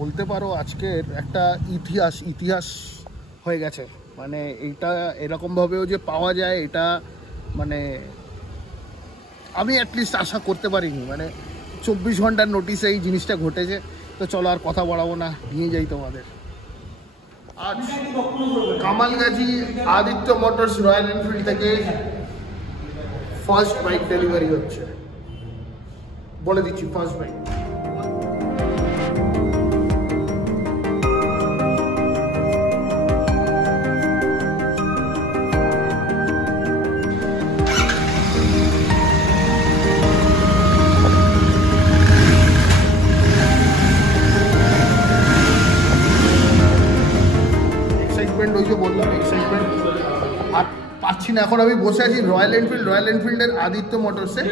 বলতে পারো আজকের একটা ইতিহাস হয়ে গেছে। মানে এইটা এরকমভাবেও যে পাওয়া যায় এটা মানে আমি অ্যাটলিস্ট আশা করতে পারিনি। মানে 24 ঘন্টার নোটিসে এই জিনিসটা ঘটেছে। তো চলো আর কথা বাড়াবো না, নিয়ে যাই তোমাদের। আজ Kamalgazi Aditya motors royal Enfield থেকে ফার্স্ট বাইক ডেলিভারি হচ্ছে, বলে দিচ্ছি ফার্স্ট বাইক। ওই যে বললাম এক্সাইটমেন্ট আর পাচ্ছি না। এখন আমি বসে আছি রয়্যাল এনফিল্ডের আদিত্য মোটরসে।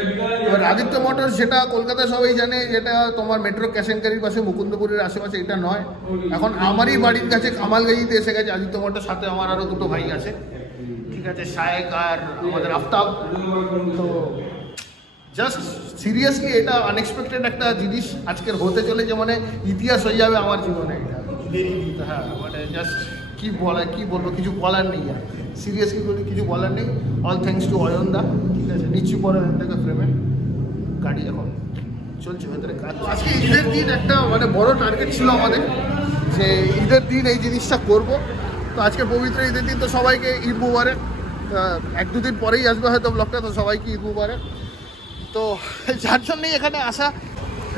এবার আদিত্য মোটরস যেটা কলকাতা সবাই জানে, যেটা তোমার মেট্রো ক্যাশেনকারির পাশে মুকুন্দপুরের আশেপাশে, এটা নয়। এখন আমারই বাড়ির কাছে কামালগাজিতে এসে গেছে আদিত্য মোটরস। সাথে আমার আরও দুটো ভাই আছে, ঠিক আছে, শায়েক আর আমাদের আফতাব। তো জাস্ট সিরিয়াসলি এটা আনএক্সপেক্টেড একটা জিনিস আজকের হতে চলেছে, মানে ইতিহাস হয়ে যাবে আমার জীবনে এটা। হ্যাঁ, মানে জাস্ট কি বলবো, কিছু বলার নেই। আর সিরিয়াসলি কিছু বলার নেই। অল থ্যাঙ্কস টু অয়নদা, ঠিক আছে। নিচ্ছি পরে থেকে ফ্রেমে গাড়ি এখন চলছে ভেতরে কাজ। আজকে ঈদের দিন একটা মানে বড় টার্গেট ছিল আমাদের, যে ঈদের দিন এই জিনিসটা করব। তো আজকে পবিত্র ঈদের দিন, তো সবাইকে ঈদ মুবারক। 1-2 দিন পরেই আসবে হয়তো ব্লগটা, তো সবাইকে ঈদ মুবারক। তো যার জন্যই এখানে আসা,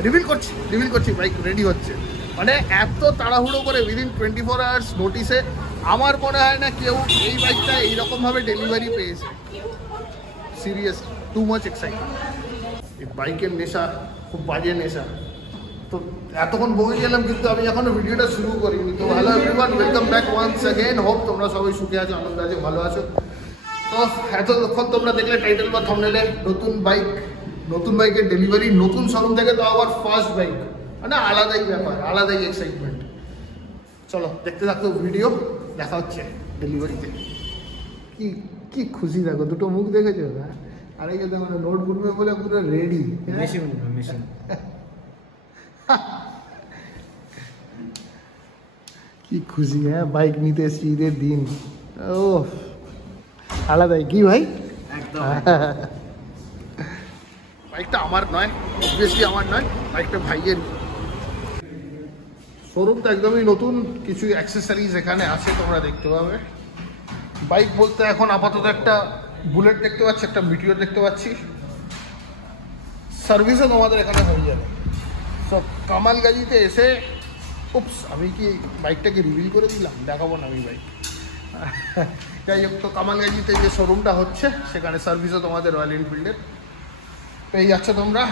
রিভিল করছি বাইক রেডি হচ্ছে। মানে এত তাড়াহুড়ো করে উইদিন 24 আওয়ার্স নোটিসে আমার মনে হয় না কেউ এই বাইকটা এইরকমভাবে ডেলিভারি পেয়েছে। Serious, too much excitement. এই বাইকের নেশা খুব বাজে নেশা। তো এতক্ষণ বসে গেলাম, কিন্তু আমি এখনও ভিডিওটা শুরু করিনি। তো hello everyone, welcome back once again. Hope তোমরা সবাই সুখে আছো, আনন্দ আছো, ভালো আছো। তো এতক্ষণ তোমরা দেখলে টাইটেল বা থাম্বনেলে নতুন বাইকের ডেলিভারি, নতুন শোরুম থেকে, তো আবার ফার্স্ট বাইক, মানে আলাদাই ব্যাপার, আলাদাই এক্সাইটমেন্ট। চলো দেখতে থাকতো ভিডিও, দেখা হচ্ছে ডেলিভারিতে। কি খুশি দেখো, দুটো মুখ দেখেছো? হ্যাঁ, আর এই যে দেখো নোট বুনবে বলে পুরো রেডি। কি খুশি, হ্যাঁ, বাইক নিতে এসছি ঈদের দিন। ও আলাদাই। কি ভাই, বাইকটা আমার নয়, অবভিয়াসলি আমার নয়, বাইকটা ভাইয়ের। শোরুমটা একদমই নতুন, কিছু অ্যাক্সেসরিজ এখানে আছে, তোমরা দেখতে পাবে। বাইক বলতে এখন আপাতত একটা বুলেট দেখতে পাচ্ছি, একটা মিটিওর দেখতে পাচ্ছি। সার্ভিসও তোমাদের এখানে হয়ে যাবে। সব কামালগাজিতে এসে উপস, আমি কি বাইকটাকে রিভিল করে দিলাম, দেখাবো না আমি বাইক। যাই হোক, তো কামালগাজিতে যে শোরুমটা হচ্ছে সেখানে সার্ভিসও তোমাদের রয়্যাল এনফিল্ডের পেয়ে যাচ্ছে তোমরা।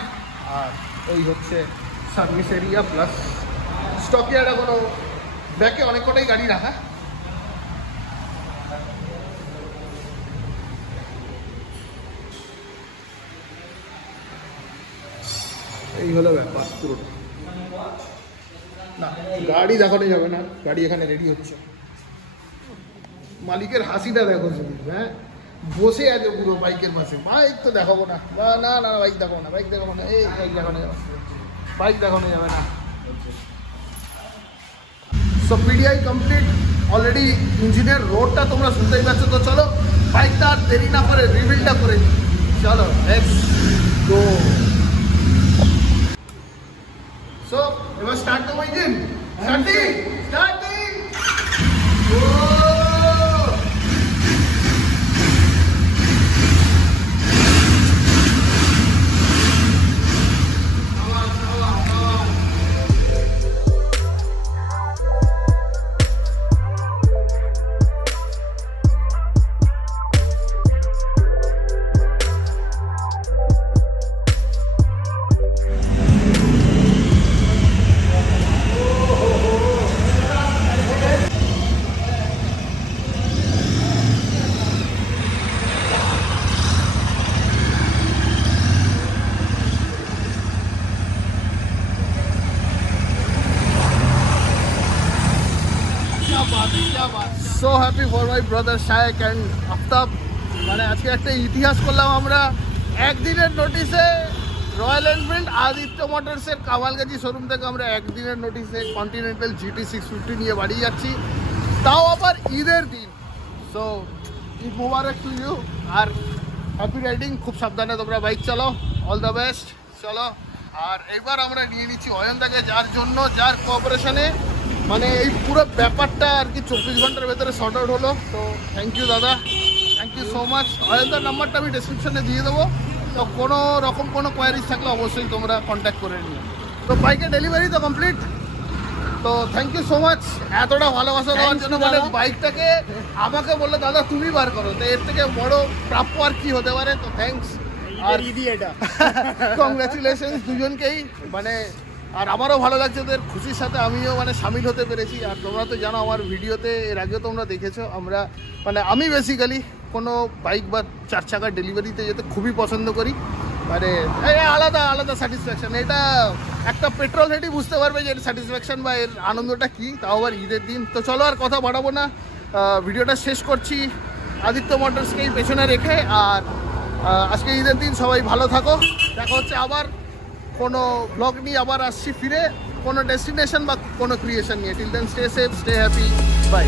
আর এই হচ্ছে service area plus stock yard. এখনো ব্যাকে অনেক কটাই গাড়ি রাখা। এই হলো ব্যাপার পুরো। না, গাড়ি দেখানো যাবে না, গাড়ি এখানে রেডি হচ্ছে। মালিকের হাসিটা দেখো শুধু, হ্যাঁ, বসে আছে পুরো বাইকের পাশে। বাইক তো দেখাবো না, না না, বাইক দেখাবো না, এই বাইক দেখানো যাবে, বাইক দেখানো যাবে না। So PDI complete already. ইঞ্জিনের রোডটা তোমরা শুনতেই পাচ্ছ। তো চলো বাইকটা আর দেরি না করে রিভিলটা করে দিই। চলো লেটস গো। সো এবার স্টার্ট দেবো ইঞ্জিন। স্টার্টিং ও so happy for my brother Shaik and Aftab। মানে আজকে একটা ইতিহাস করলাম আমরা। একদিনের নোটিসে রয়্যাল এনফিল্ড আদিত্য মোটরসের কামালগাছি শোরুম থেকে আমরা একদিনের নোটিসে কন্টিনেন্টাল GT 650 নিয়ে বাড়ি যাচ্ছি, তাও আবার ঈদের দিন। So Eid Mubarak to you, আর হ্যাপি রাইডিং। খুব সাবধানে তোমরা বাইক চালাও, অল দ্য বেস্ট। চলো, আর এবার আমরা নিয়ে নিচ্ছি অয়নদাকে, যার কোঅপারেশনে মানে এই পুরো ব্যাপারটা আর কি 24 ঘন্টার ভেতরে শর্ট আউট হলো। তো থ্যাংক ইউ দাদা, থ্যাংক ইউ সো মাচ। অয়নদার নাম্বারটা আমি ডেসক্রিপশনে দিয়ে দেবো, তো কোনো রকম কোনো কোয়ারিজ থাকলে অবশ্যই তোমরা কন্ট্যাক্ট করে নিও। তো বাইকের ডেলিভারি তো কমপ্লিট। তো থ্যাংক ইউ সো মাচ এতটা ভালোবাসা দেওয়ার জন্য। মানে বাইকটাকে আমাকে বললে দাদা তুমি বার করো, তো এর থেকে বড় প্রাপ্য আর কি হতে পারে। তো থ্যাংকস, আর এটা কংগ্রাচুলেশন দুজনকেই। মানে আর আমারও ভালো লাগছে, ওদের খুশির সাথে আমিও মানে সামিল হতে পেরেছি। আর তোমরা তো জানো আমার ভিডিওতে এর আগেও তোমরা দেখেছো, আমরা মানে আমি বেসিক্যালি কোনো বাইক বা 4 চাকার ডেলিভারিতে যেতে খুবই পছন্দ করি। মানে আলাদা আলাদা স্যাটিসফ্যাকশান, এটা একটা পেট্রোল হেডই বুঝতে পারবে যে এর স্যাটিসফ্যাকশান বা এর আনন্দটা কী, তাও আবার ঈদের দিন। তো চলো আর কথা বাড়াবো না, ভিডিওটা শেষ করছি আদিত্য মোটরসকেই পেছনে রেখে। আর আজকে ঈদের দিন, সবাই ভালো থাকো। দেখা হচ্ছে আবার কোনো ব্লগ নিয়ে, আবার আসছি ফিরে কোনো ডেস্টিনেশন বা কোনো ক্রিয়েশন নিয়ে। Till then stay safe, stay happy, by.